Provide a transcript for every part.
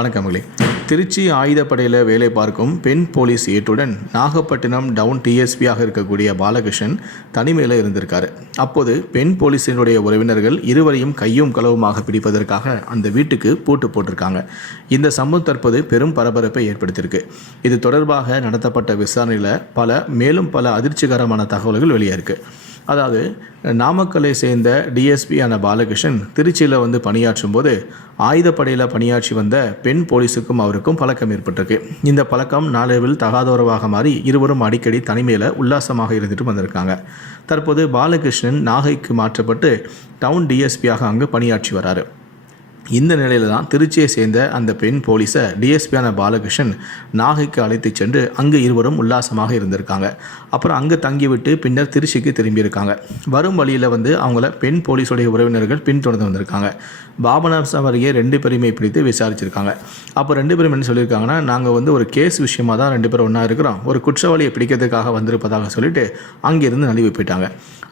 வணக்கங்களே திருச்சி ஆயுதப்படையில் வேலை பார்க்கும் பெண் போலீஸ் ஏட்டுடன் நாகப்பட்டினம் டவுன் டிஎஸ்பியாக இருக்கக்கூடிய பாலகிருஷ்ணன் தனிமையில் இருந்திருக்காரு. அப்போது பெண் போலீஸினுடைய உறவினர்கள் இருவரையும் கையும் களவுமாக பிடிப்பதற்காக அந்த வீட்டுக்கு பூட்டு போட்டிருக்காங்க. இந்த சம்பவம் தற்போது பெரும் பரபரப்பை ஏற்படுத்தியிருக்கு. இது தொடர்பாக நடத்தப்பட்ட விசாரணையில் பல மேலும் பல அதிர்ச்சிகரமான தகவல்கள் வெளியாயிருக்கு. அதாவது நாமக்கலை சேர்ந்த டிஎஸ்பியான பாலகிருஷ்ணன் திருச்சியில் வந்து பணியாற்றும் போது ஆயுதப்படையில் பணியாற்றி வந்த பெண் போலீஸுக்கும் அவருக்கும் பழக்கம் ஏற்பட்டிருக்கு. இந்த பழக்கம் நாளடைவில் தகாதோரவாக மாறி இருவரும் அடிக்கடி தனிமையில் உல்லாசமாக இருந்துட்டு வந்திருக்காங்க. தற்போது பாலகிருஷ்ணன் நாகைக்கு மாற்றப்பட்டு டவுன் டிஎஸ்பியாக அங்கு பணியாற்றி வராரு. இந்த நிலையில தான் திருச்சியை சேர்ந்த அந்த பெண் போலீஸை டிஎஸ்பியான பாலகிருஷ்ணன் நாகைக்கு அழைத்து சென்று அங்கு இருவரும் உல்லாசமாக இருந்திருக்காங்க. அப்புறம் அங்கே தங்கிவிட்டு பின்னர் திருச்சிக்கு திரும்பியிருக்காங்க. வரும் வழியில் வந்து அவங்கள பெண் போலீஸுடைய உறவினர்கள் பின்தொடர்ந்து வந்திருக்காங்க. பாபநாசம் அருகே ரெண்டு பேருமே பிடித்து விசாரிச்சிருக்காங்க. அப்போ ரெண்டு பேரும் என்ன சொல்லியிருக்காங்கன்னா நாங்கள் வந்து ஒரு கேஸ் விஷயமாக தான் ரெண்டு பேரும் ஒன்றா இருக்கிறோம். ஒரு குற்றவாளியை பிடிக்கிறதுக்காக வந்திருப்பதாக சொல்லிட்டு அங்கிருந்து நழுவி போயிட்டாங்க.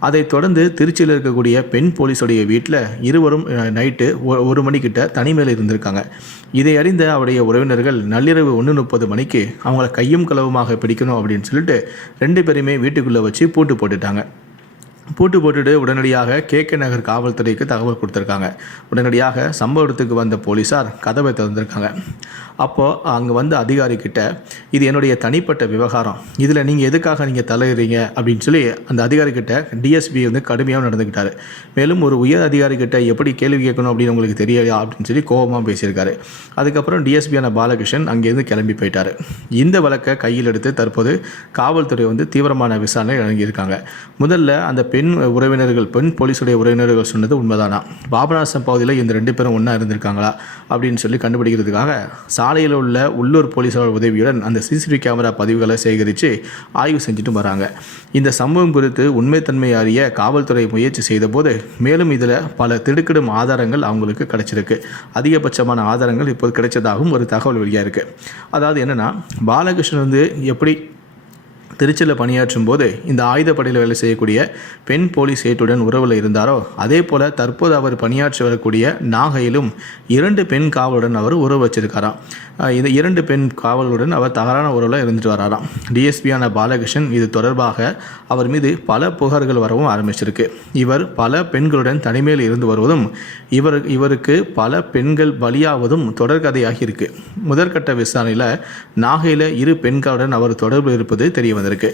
அதைத் தொடர்ந்து திருச்சியில் இருக்கக்கூடிய பெண் போலீஸுடைய வீட்டில் இருவரும் நைட்டு ஒரு ஒரு கிட்ட தனிமையில் இருந்திருக்காங்க. இதை அறிந்த அவருடைய உறவினர்கள் நள்ளிரவு ஒன்று முப்பது மணிக்கு அவங்கள கையும் களவுமாக பிடிக்கணும் அப்படின்னு சொல்லிட்டு ரெண்டு பேருமே வீட்டுக்குள்ளே வச்சு பூட்டு போட்டுட்டாங்க. பூட்டு போட்டுட்டு உடனடியாக கே கே நகர் காவல்துறைக்கு தகவல் கொடுத்துருக்காங்க. உடனடியாக சம்பவ இடத்துக்கு வந்த போலீஸார் கதவை திறந்திருக்காங்க. அப்போது அங்கே வந்த அதிகாரிக்கிட்ட இது என்னுடைய தனிப்பட்ட விவகாரம். இதில் நீங்கள் எதுக்காக நீங்கள் தலையிடுறீங்க அப்படின்னு சொல்லி அந்த அதிகாரிக்கிட்ட டிஎஸ்பி வந்து கடுமையாக நடந்துக்கிட்டாரு மேலும் ஒரு உயர் அதிகாரிக்கிட்ட எப்படி கேள்வி கேட்கணும்? அப்படின்னு உங்களுக்கு தெரியலையா? அப்படின்னு சொல்லி கோபமாக பேசியிருக்காரு. அதுக்கப்புறம் டிஎஸ்பியான பாலகிருஷ்ணன் அங்கேருந்து கிளம்பி போயிட்டார். இந்த வழக்கை கையில் எடுத்து தற்போது காவல்துறை வந்து தீவிரமான விசாரணை வழங்கியிருக்காங்க முதல்ல அந்த பெண் உறவினர்கள் பெண் போலீஸுடைய உறவினர்கள் சொன்னது உண்மைதானா? பாபநாசம் பகுதியில் இந்த ரெண்டு பேரும் ஒன்றா இருந்திருக்காங்களா? அப்படின்னு சொல்லி கண்டுபிடிக்கிறதுக்காக சாலையில் உள்ள உள்ளூர் போலீஸார் உதவியுடன் அந்த சிசிடிவி கேமரா பதிவுகளை சேகரித்து ஆய்வு செஞ்சுட்டு வராங்க. இந்த சம்பவம் குறித்து உண்மைத்தன்மை அறிய காவல்துறை முயற்சி செய்தபோது மேலும் இதில் பல திடுக்கிடும் ஆதாரங்கள் அவங்களுக்கு கிடைச்சிருக்கு. அதிகபட்சமான ஆதாரங்கள் இப்போது கிடைச்சதாகவும் ஒரு தகவல் வெளியாக இருக்குது அதாவது என்னென்னா பாலகிருஷ்ணன் வந்து எப்படி திருச்சியில் பணியாற்றும் போது இந்த ஆயுதப்படையில் வேலை செய்யக்கூடிய பெண் போலீஸ் ஏட்டுடன் உறவில் இருந்தாரோ அதே போல் தற்போது அவர் பணியாற்றி வரக்கூடிய நாகையிலும் இரண்டு பெண் காவலுடன் அவர் உறவு வச்சிருக்காராம். இந்த இரண்டு பெண் காவலுடன் அவர் தவறான உறவில் இருந்துட்டு வராராம். டிஎஸ்பியான பாலகிருஷ்ணன் இது தொடர்பாக அவர் மீது பல புகார்கள் வரவும் ஆரம்பிச்சிருக்கு. இவர் பல பெண்களுடன் தனிமையில் இருந்து வருவதும் இவர் இவருக்கு பல பெண்கள் பலியாவதும் தொடர்கதையாகி இருக்கு. முதற்கட்ட விசாரணையில் நாகையில் இரு பெண்களுடன் அவர் தொடர்பு இருப்பது தெரிய வந்திருக்கு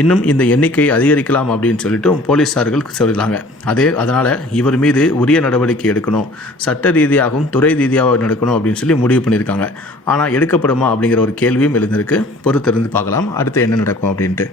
இன்னும் இந்த எண்ணிக்கை அதிகரிக்கலாம் அப்படின்னு சொல்லிட்டு போலீஸார்கள் சொல்லிட்டாங்க அதே அதனால் இவர் மீது உரிய நடவடிக்கை எடுக்கணும். சட்ட ரீதியாகவும் துறை ரீதியாக நடக்கணும் அப்படின்னு சொல்லி முடிவு பண்ணியிருக்காங்க. ஆனால் எடுக்கப்படுமா அப்படிங்கிற ஒரு கேள்வியும் எழுந்திருக்கு. பொறுத்திருந்து பார்க்கலாம். அடுத்து என்ன நடக்கும் அப்படின்ட்டு.